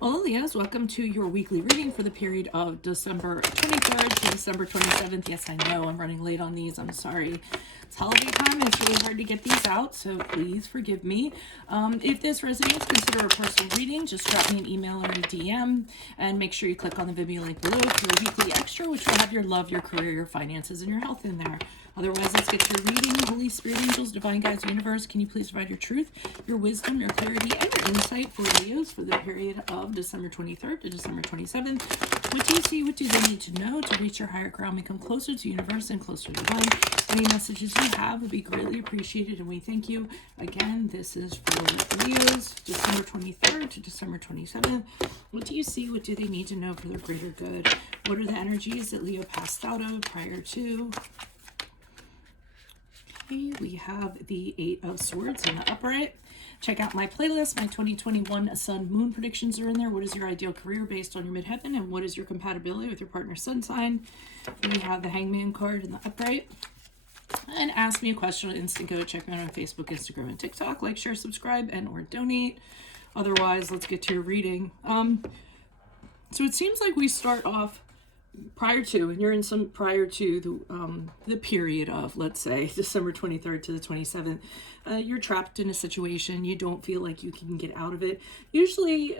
Well, Leos, welcome to your weekly reading for the period of December 23rd to December 27th. Yes, I know I'm running late on these. I'm sorry. It's holiday time and it's really hard to get these out, so please forgive me. If this resonates, consider a personal reading. Just drop me an email or a DM and make sure you click on the Vimeo link below for a weekly extra, which will have your love, your career, your finances, and your health in there. Otherwise, let's get to your reading. Holy Spirit, angels, divine guides, universe, can you please provide your truth, your wisdom, your clarity, and your insight for Leos for the period of December 23rd to December 27th? What do you see? What do they need to know to reach your higher ground, become closer to universe and closer to divine? Any messages you have would be greatly appreciated, and we thank you. Again, this is for Leos, December 23rd to December 27th. What do you see? What do they need to know for their greater good? What are the energies that Leo passed out of prior to? We have the Eight of Swords in the upright. Check out my playlist. My 2021 Sun Moon predictions are in there. What is your ideal career based on your midheaven, and what is your compatibility with your partner's sun sign? We have the Hangman card in the upright. And ask me a question on Instant Go. Check me out on Facebook, Instagram, and TikTok. Like, share, subscribe, and or donate. Otherwise, let's get to your reading. So it seems like we start off prior to, and you're in some prior to the period of, let's say, December 23rd to the 27th, you're trapped in a situation. You don't feel like you can get out of it. Usually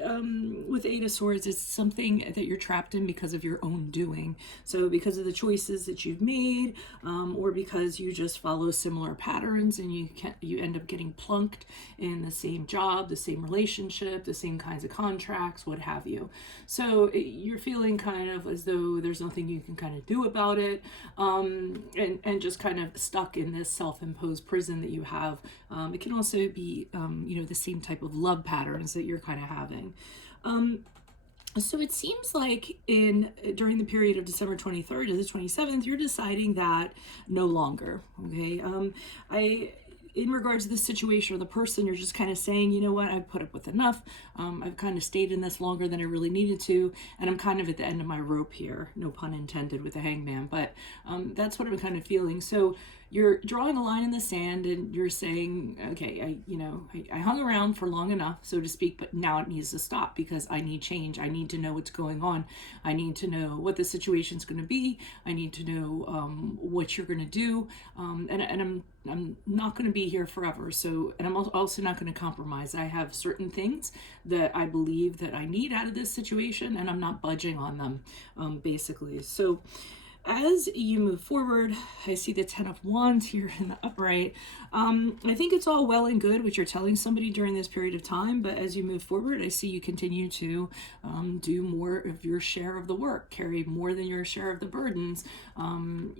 with Eight of Swords, it's something that you're trapped in because of your own doing. So because of the choices that you've made, or because you just follow similar patterns and you end up getting plunked in the same job, the same relationship, the same kinds of contracts, what have you. So you're feeling kind of as though there's nothing you can kind of do about it, and just kind of stuck in this self-imposed prison that you have. It can also be, the same type of love patterns that you're kind of having. So it seems like during the period of December 23rd to the 27th, you're deciding that no longer, okay? In regards to the situation or the person, you're just kind of saying, you know what, I've put up with enough. I've kind of stayed in this longer than I really needed to, and I'm kind of at the end of my rope here. No pun intended with the Hangman, but that's what I'm kind of feeling. So you're drawing a line in the sand and you're saying, okay, I hung around for long enough, so to speak, but now it needs to stop because I need change. I need to know what's going on. I need to know what the situation's going to be. I need to know what you're going to do. And I'm not going to be here forever. So, and I'm also not going to compromise. I have certain things that I believe that I need out of this situation, and I'm not budging on them, basically. So as you move forward, I see the Ten of Wands here in the upright. I think it's all well and good what you're telling somebody during this period of time, but as you move forward, I see you continue to do more of your share of the work, carry more than your share of the burdens,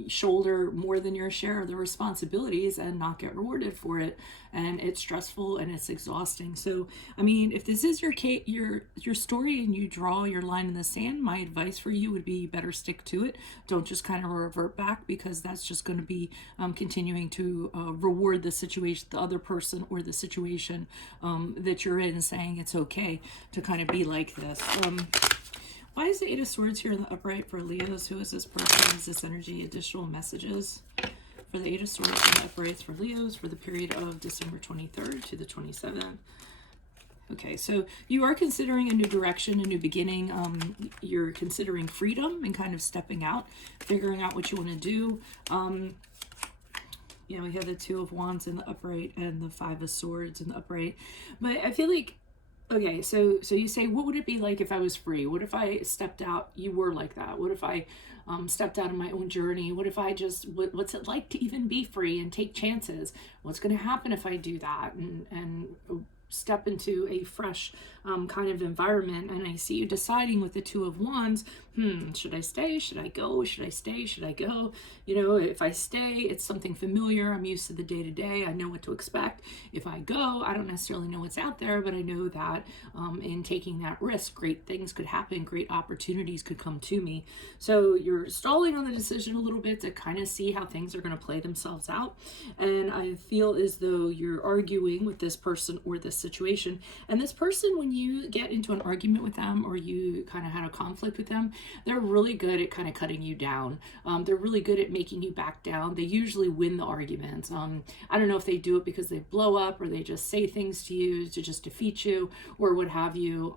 shoulder more than your share of the responsibilities, and not get rewarded for it. And it's stressful and it's exhausting. So, I mean, if this is your story and you draw your line in the sand, my advice for you would be you better stick to it. Don't just kind of revert back, because that's just going to be continuing to reward the situation, the other person, or the situation that you're in, and saying it's okay to kind of be like this. Why is the Eight of Swords here in the upright for Leos? Who is this person? Is this energy? Additional messages for the Eight of Swords in the uprights for Leos for the period of December 23rd to the 27th. Okay, so you are considering a new direction, a new beginning. You're considering freedom and kind of stepping out, figuring out what you want to do. We have the Two of Wands in the upright and the Five of Swords in the upright. But I feel like, okay, so you say, what would it be like if I was free? What if I stepped out? You were like that. What if I stepped out on my own journey? What if I just, what's it like to even be free and take chances? What's going to happen if I do that? And step into a fresh kind of environment. And I see you deciding with the Two of Wands, should I stay? Should I go? Should I stay? Should I go? If I stay, it's something familiar. I'm used to the day-to-day. I know what to expect. If I go, I don't necessarily know what's out there, but I know that in taking that risk, great things could happen. Great opportunities could come to me. So you're stalling on the decision a little bit to kind of see how things are going to play themselves out. And I feel as though you're arguing with this person or this situation. And this person, when you get into an argument with them or you kind of had a conflict with them, they're really good at kind of cutting you down. They're really good at making you back down. They usually win the arguments. I don't know if they do it because they blow up or they just say things to you to just defeat you or what have you.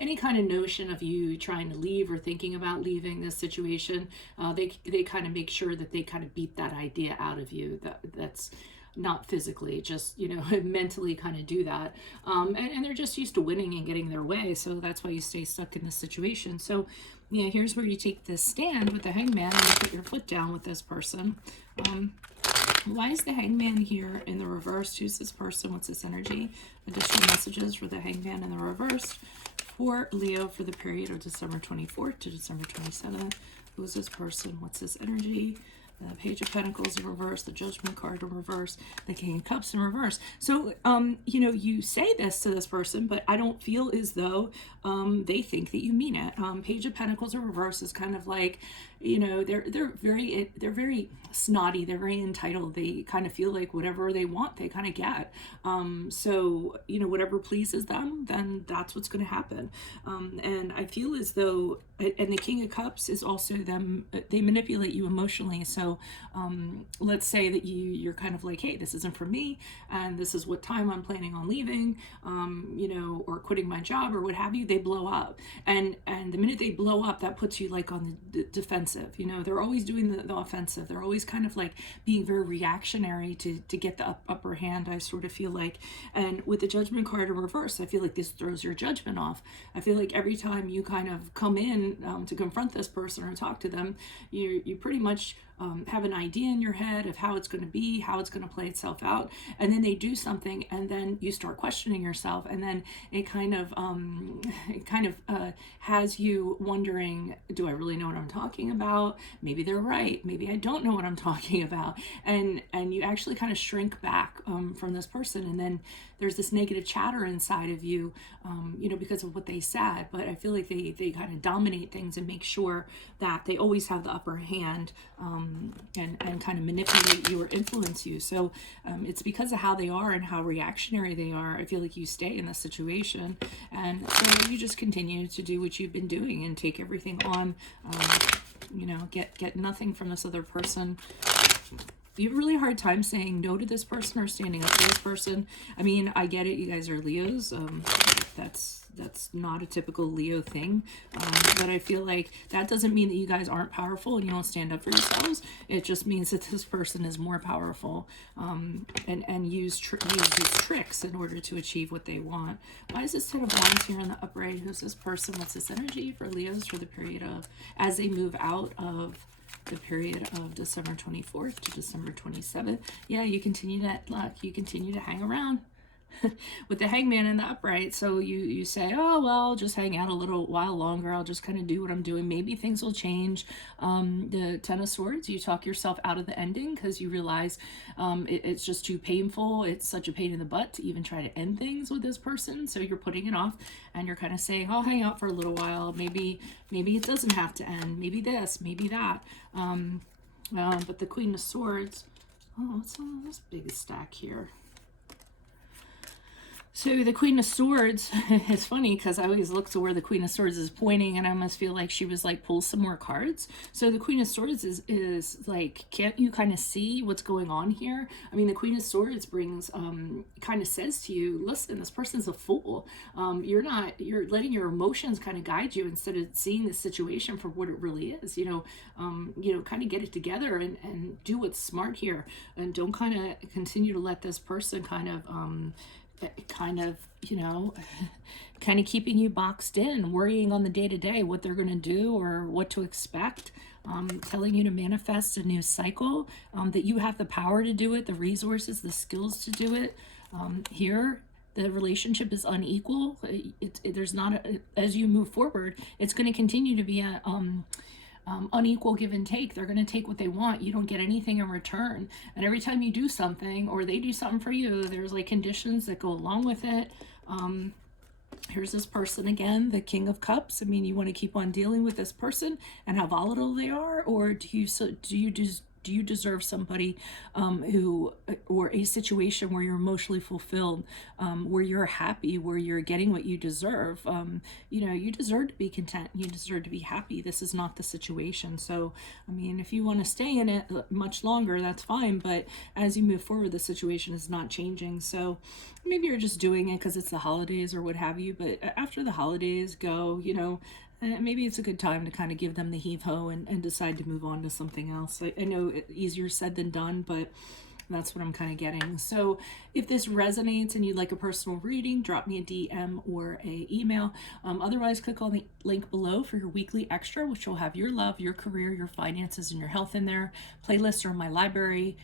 Any kind of notion of you trying to leave or thinking about leaving this situation, they kind of make sure that they kind of beat that idea out of you. That's not physically, just, mentally kind of do that. And they're just used to winning and getting their way. So that's why you stay stuck in this situation. So, here's where you take this stand with the Hangman and you put your foot down with this person. Why is the Hangman here in the reverse? Who's this person? What's this energy? Additional messages for the Hangman in the reverse for Leo for the period of December 24th to December 27th. Who's this person? What's this energy? The Page of Pentacles in reverse, the Judgment card in reverse, the King of Cups in reverse. So, you say this to this person, but I don't feel as though they think that you mean it. Page of Pentacles in reverse is kind of like, they're very snotty. They're very entitled. They kind of feel like whatever they want, they kind of get. So, whatever pleases them, then that's what's going to happen. And I feel as though, and the King of Cups is also them, they manipulate you emotionally. So let's say that you're kind of like, hey, this isn't for me, and this is what time I'm planning on leaving, or quitting my job or what have you. They blow up, and the minute they blow up, that puts you like on the defensive. They're always doing the offensive. They're always kind of like being very reactionary to get the upper hand, I sort of feel like. And with the Judgment card in reverse, I feel like this throws your judgment off. I feel like every time you kind of come in to confront this person or talk to them, you pretty much have an idea in your head of how it's going to be, how it's going to play itself out, and then they do something, and then you start questioning yourself, and then it kind of has you wondering, do I really know what I'm talking about? Maybe they're right. Maybe I don't know what I'm talking about, and you actually kind of shrink back from this person, and then there's this negative chatter inside of you, because of what they said. But I feel like they kind of dominate things and make sure that they always have the upper hand, and kind of manipulate you or influence you. So it's because of how they are and how reactionary they are. I feel like you stay in this situation, and so you just continue to do what you've been doing and take everything on. Get nothing from this other person. You have a really hard time saying no to this person or standing up to this person. I mean, I get it. You guys are Leos. That's not a typical Leo thing. But I feel like that doesn't mean that you guys aren't powerful and you don't stand up for yourselves. It just means that this person is more powerful, and use these tricks in order to achieve what they want. Why is this Ten of Wands here in the upright? Who's this person? What's this energy for Leos for the period of, as they move out of the period of December 24th to December 27th. Yeah, you continue that luck. You continue to hang around with the Hangman in the upright. So you say, oh, well, just hang out a little while longer. I'll just kind of do what I'm doing. Maybe things will change. The Ten of Swords, you talk yourself out of the ending because you realize it's just too painful. It's such a pain in the butt to even try to end things with this person. So you're putting it off and you're kind of saying, I'll hang out for a little while. Maybe it doesn't have to end. Maybe this, maybe that. But the Queen of Swords, what's on this big stack here? So the Queen of Swords, it's funny because I always look to where the Queen of Swords is pointing and I almost feel like she was like, pull some more cards. So the Queen of Swords is like, can't you kind of see what's going on here? I mean, the Queen of Swords brings, kind of says to you, listen, this person's a fool. You're letting your emotions kind of guide you instead of seeing the situation for what it really is. Kind of get it together and do what's smart here. And don't kind of continue to let this person kind of keeping you boxed in, worrying on the day-to-day what they're going to do or what to expect, telling you to manifest a new cycle, that you have the power to do it, the resources, the skills to do it. Here the relationship is unequal. There's not as you move forward, it's going to continue to be a unequal give and take. They're going to take what they want. You don't get anything in return. And every time you do something or they do something for you, there's like conditions that go along with it. Here's this person again, the King of Cups. I mean, you want to keep on dealing with this person and how volatile they are, or do you just do you deserve somebody who, or a situation where you're emotionally fulfilled, where you're happy, where you're getting what you deserve? You deserve to be content. You deserve to be happy. This is not the situation. So, I mean, if you want to stay in it much longer, that's fine. But as you move forward, the situation is not changing. So maybe you're just doing it because it's the holidays or what have you. But after the holidays go, maybe it's a good time to kind of give them the heave ho and decide to move on to something else. I know easier said than done, but that's what I'm kind of getting. So if this resonates and you'd like a personal reading, drop me a DM or a email. Otherwise, click on the link below for your weekly extra, which will have your love, your career, your finances, and your health in there. Playlists are my library.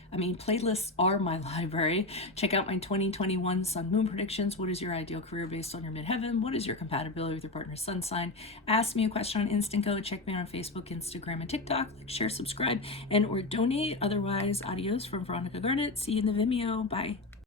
Check out my 2021 Sun Moon predictions. What is your ideal career based on your midheaven? What is your compatibility with your partner's sun sign? Ask me a question on Instant Code. Check me out on Facebook, Instagram, and TikTok. Like, share, subscribe, and or donate. Otherwise, adios from Veronica Garnett. See you in the Vimeo. Bye.